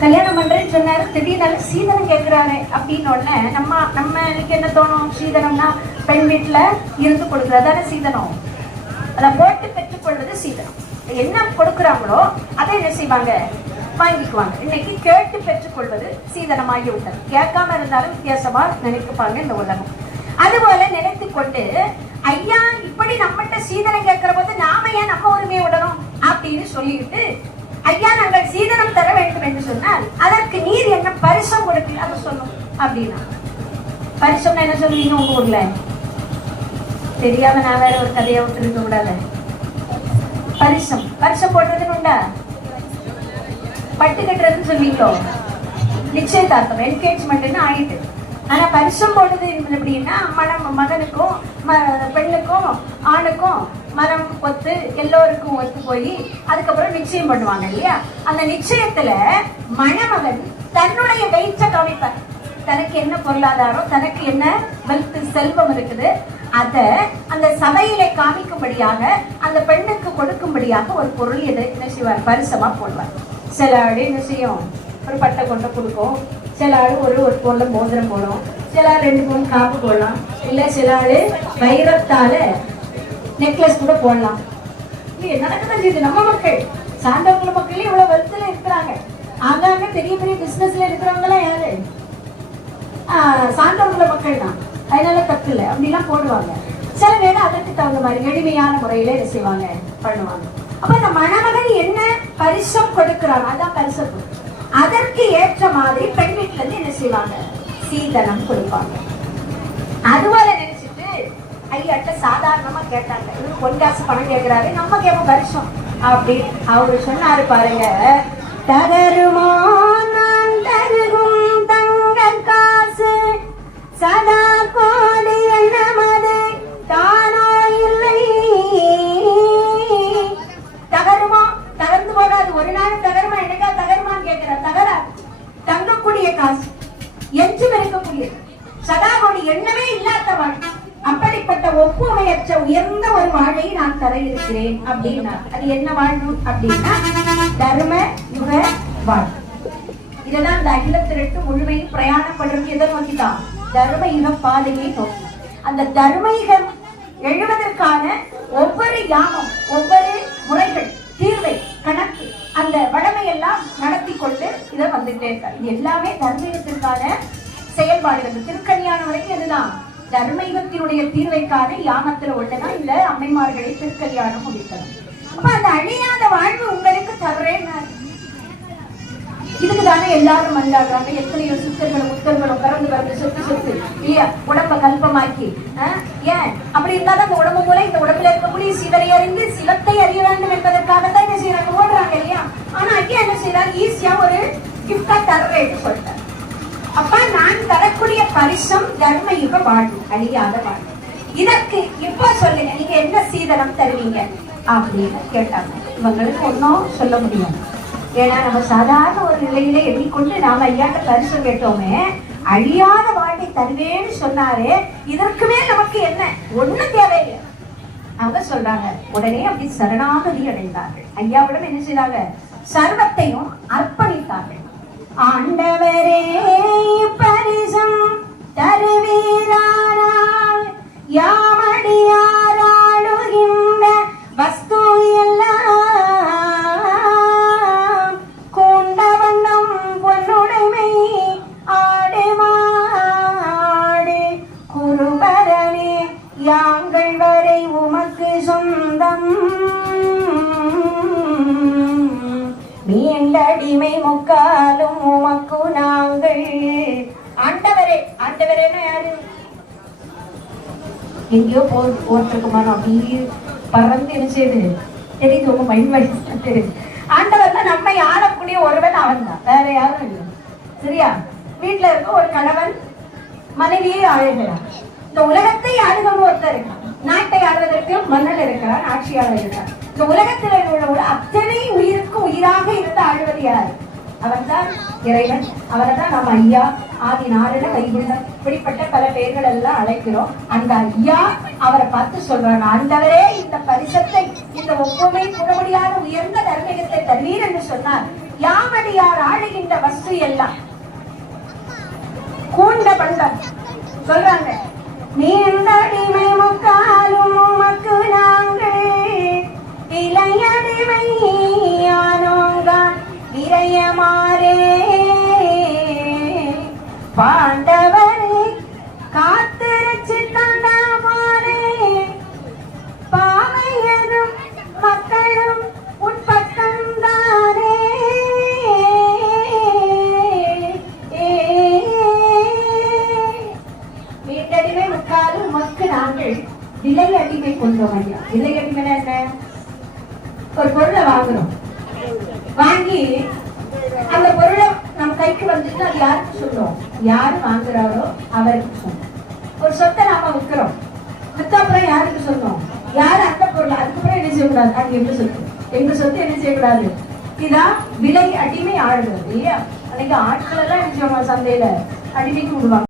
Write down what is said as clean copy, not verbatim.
கல்யாணம் பண்றேன்னு சொன்னாரு, திடீர்னு சீதனம் கேட்கிறாரு அப்படின்னு உடனே நம்ம எனக்கு என்ன தோணும்? சீதனம்னா பெண் வீட்டுல இருந்து கொடுக்குறது தானே சீதனம். அதை போட்டு பெற்றுக்கொள்வது சீதனம். என்ன கொடுக்குறாங்களோ அதை என்ன செய்வாங்க? வாங்கிக்குவாங்க. இன்னைக்கு கேட்டு பெற்றுக்கொள்வது சீதனமாகி விட்டது. கேட்காம இருந்தாலும் வித்தியாசமா நினைக்குப்பாங்க இந்த உலகம். அதுபோல நினைத்து கொண்டு ஐயா இப்படி நம்மகிட்ட சீதனம் கேட்கிற போது நாம ஏன் நம்ம உரிமையை விடணும் அப்படின்னு சொல்லிட்டு, ஐயா நாங்கள் சீதனம் தர வேண்டும் என்று சொன்னால் அதற்கு நீர் என்ன பரிசம் கொடுக்கல அதை சொல்லும் அப்படின்னா. பரிசம் என்ன சொல்லுவீங்க உங்க ஊர்ல? தெரியாம நான் வேற ஒரு கதையை விட்டு இருக்க கூடாது. பரிசம் போடுறதுன்னு உண்டா? பட்டு கட்டுறதுன்னு சொல்லுவீங்களோ? நிச்சயதார்த்தம் என்கேஜ்மெண்ட்னு ஆயிட்டு. ஆனா பரிசம் போடுறது எப்படின்னா, மகனுக்கும் பெண்ணுக்கும் ஆணுக்கும் மனம் ஒத்து எல்லோருக்கும் ஒத்து போய் அதுக்கப்புறம் நிச்சயம் பண்ணுவாங்க இல்லையா? அந்த நிச்சயத்துல மணமகன் தன்னுடைய வயிற்ற காமிப்பார். தனக்கு என்ன பொருளாதாரம், தனக்கு என்ன வெல்த் செல்வம் இருக்குது, அத அந்த சபையிலே காமிக்கும்படியாக அந்த பெண்ணுக்கு கொடுக்கும்படியாக ஒரு பொருள் என்ன செய்வார்? பரிசமா போடுவார். சில ஆடு என்ன செய்யும்? ஒரு பட்டை கொண்டு கொடுக்கும். சில ஆடு ஒரு பொருள் மோதிரம் போடும். சில ஆடு 2 பவுன் காப்பு போடலாம். இல்ல சில ஆடு வைரத்தால நெக்லஸ் கூட போடலாம். நடக்குதான் செய்யுது. நம்ம மக்கள் சான்றோர்கள மக்கள் இவ்வளவு வெல்த்ல இருக்கிறாங்க. ஆங்காங்க பெரிய பெரிய பிசினஸ்ல இருக்கிறவங்க எல்லாம் யாரு? சான்றோர்கள மக்கள் தான். அதனால தப்பு இல்லை, அப்படிலாம் போடுவாங்க. சில பேர் அதற்கு தகுந்த மாதிரி எளிமையான முறையில என்ன செய்வாங்க? பண்ணுவாங்க. அப்ப இந்த மணமகன் என்ன பரிசம் கொடுக்கிறாங்க, அதான் பரிசப்பு. அதற்கு ஏற்ற மாதிரி பெண் வீட்டுல இருந்து என்ன செய்வாங்க? சீதனம் கொடுப்பாங்க. அதுவரை நினைச்சிட்டு ஐயாட்ட சாதாரணமா கேட்டாங்க. இவரு பொன்காசு பணம் கேட்கிறாரு, நம்ம கேட்போம் பரிசம் அப்படி. அவரு சொன்னாரு பாருங்க, தகருமோ நான் தருகும் தங்க காசு சதா கோடி என்னமது தானோ இல்லை. தகருமா? தகர்ந்து போகாது. ஒரு நாள் தகருமா? என்னக்கா தகருமான்னு கேட்கிற? தகரா தங்கக்கூடிய காசு, எஞ்சும் இருக்கக்கூடியது, சதா கோடி எண்ணமே இல்லாத வாழ்க்கை. அப்படிப்பட்ட ஒப்புமையற்ற உயர்ந்த ஒரு வாழை நான் தர இருக்கிறேன் அப்படின்னா அது என்ன வாழ்வு அப்படின்னா தர்ம யுக வாழ்வு. இதெல்லாம் இந்த அகிலத்திரட்டு முழுமையும் பிரயாணம் பண்றது எதை நோக்கிதான்? தர்ம யுக பாதையை நோக்கி. அந்த தர்மயுகம் எழுவதற்கான ஒவ்வொரு யாமம், ஒவ்வொரு முறைகள், தீர்வை, கணக்கு, அந்த வடமையெல்லாம் நடத்தி கொண்டு இதை வந்துட்டே இருக்காரு. இது எல்லாமே தர்மயுகத்திற்கான செயல்பாடுகள். திருக்கல்யாண வரைக்கும் இதுதான் தர்மயுகத்தினுடைய தீர்வைக்கான யாமத்துல ஒண்ணுதான் இந்த அம்மைமார்களை திருக்கல்யாணம் முடித்தது. அப்ப அந்த அழியாத வாழ்வு உங்களுக்கு தவறேன்னு இதுக்கு தானே எல்லாரும் மண்டாடுறாங்க. எத்தனையோ சித்தர்களும் முத்தர்களும் பறந்து சொத்து இல்லையா உடம்ப கல்பமாக்கி. ஏன் அப்படி இருந்தாலும் அந்த உடம்பு மூலம் இந்த உடம்புல இருக்கக்கூடிய சிவரை அறிந்து சிவத்தை அறிய வேண்டும் என்பதற்காகத்தான் என்ன செய்யறாங்க? ஓடுறாங்க இல்லையா? ஆனா ஐயா என்ன செய்யறாங்க? ஈஸியா ஒரு கிஃப்டா தர்றேன்னு சொல்லிட்டாங்க. அப்ப நான் தரக்கூடிய பரிசம் தர்ம யுக வாழ்வு, அழியாத வாழ்வு. இதற்கு இப்ப சொல்லுங்க, நீங்க என்ன சீதனம் தருவீங்க அப்படின்னு கேட்டாங்க. இவங்களுக்கு ஒன்னும் சொல்ல முடியும். ஏன்னா நம்ம சாதாரண ஒரு நிலையில எண்ணிக்கொண்டு நாம ஐயாட்ட பரிசம் கேட்டோமே, அழியாத வாழ்வை தருவேன்னு சொன்னாரு. இதற்கு மேல் நமக்கு என்ன? ஒண்ணும் தேவையில்லை. அவங்க சொல்றாங்க. உடனே அப்படி சரணாகதி அடைந்தார்கள். ஐயாவிடம் என்ன செய்தாங்க? சர்வத்தையும் அர்ப்பணித்தார்கள். ஆண்டவரே பரிசம் தருவீரானால் யாமடியாராடுகின்ற வஸ்து எல்லாம் கூண்ட வண்ணம் பொன்னுடைமை ஆடு குருபரனே யாங்கள் வரை உமக்கு சொந்தம் மீண்டடிமை முக்காலும் உமக்கு நாங்கள். ஆண்டவரே, ஆண்டவரேன்னா யாரு? எங்கேயோ போட்டிருக்குமானோ அப்படியே பறந்து என்ன செய்யுது தெரியுது? உங்க மைண்ட் வாய்ஸ் தெரியுது. ஆண்டவர் தான் நம்மை ஆளக்கூடிய ஒருவன், அவன் தான், வேற யாரும் இல்லை. சரியா? வீட்டுல இருக்க ஒரு கணவன் மனைவியை ஆளுகிறார். இந்த உலகத்தை ஆளுகிறவன் ஒருத்தர் இருக்கான். நாட்டை ஆளுவதற்கு மன்னன் இருக்கிறான், ஆட்சியாளர் இருக்கிறார். இந்த உலகத்தில் உள்ள அத்தனை உயிருக்கும் உயிராக இருந்து ஆளுவது யார்? அவர்தான் இறைவன். அவரை தான் நம்ம ஐயா, ஆதி நாராயண வைகுண்டம், இப்படிப்பட்ட பல பெயர்கள் எல்லாம் அழைக்கிறோம். அந்த ஐயா அவரை பார்த்து சொல்றாங்க, ஆண்டவரே இந்த பரிசத்தை, இந்த ஒப்புமை கூற முடியாத உயர்ந்த தர்மீகத்தை தருவீர் என்று சொன்னார். யாமடி அம்மாடியார் ஆளுகின்ற வஸ்து எல்லாம் கூண்ட பண்டம் சொல்றாங்க. நீண்டடிமை முக்காலும் உமக்கு நாங்கள் இளையடிமையானோங்கான் இறையமாறே பாண்டவரை காத்திருச்சு தந்தாமானே பாவையரும் மக்களும் உன் பக்கம்தானே. வீட்டடிமை முக்காலும் உமக்கு நாங்கள் விலை அடிமை கொண்டோம் ஐயா. விலை அடிமைனா என்ன? ஒரு பொருளை வாங்குறோம், வாங்கி அந்த பொருளை நம்ம கைக்கு வந்துட்டு அது யாருக்கு சொல்லுவோம்? யாரு வாங்குறாரோ அவருக்கு சொல்லுவோம். ஒரு சொத்தை நாம விற்கிறோம், வித்த அப்புறம் யாருக்கு சொல்லணும்? யாரு அந்த பொருள் அதுக்கப்புறம் என்ன செய்யக்கூடாது? அது எங்க சொத்து, எங்க சொத்து என்ன செய்யக்கூடாது? இதான் விலை அடிமை ஆளுகிறது இல்லையா? அன்னைக்கு ஆட்கள் எல்லாம் என்ன செய்வாங்க? சந்தையில அடிமைக்கு விடுவாங்க.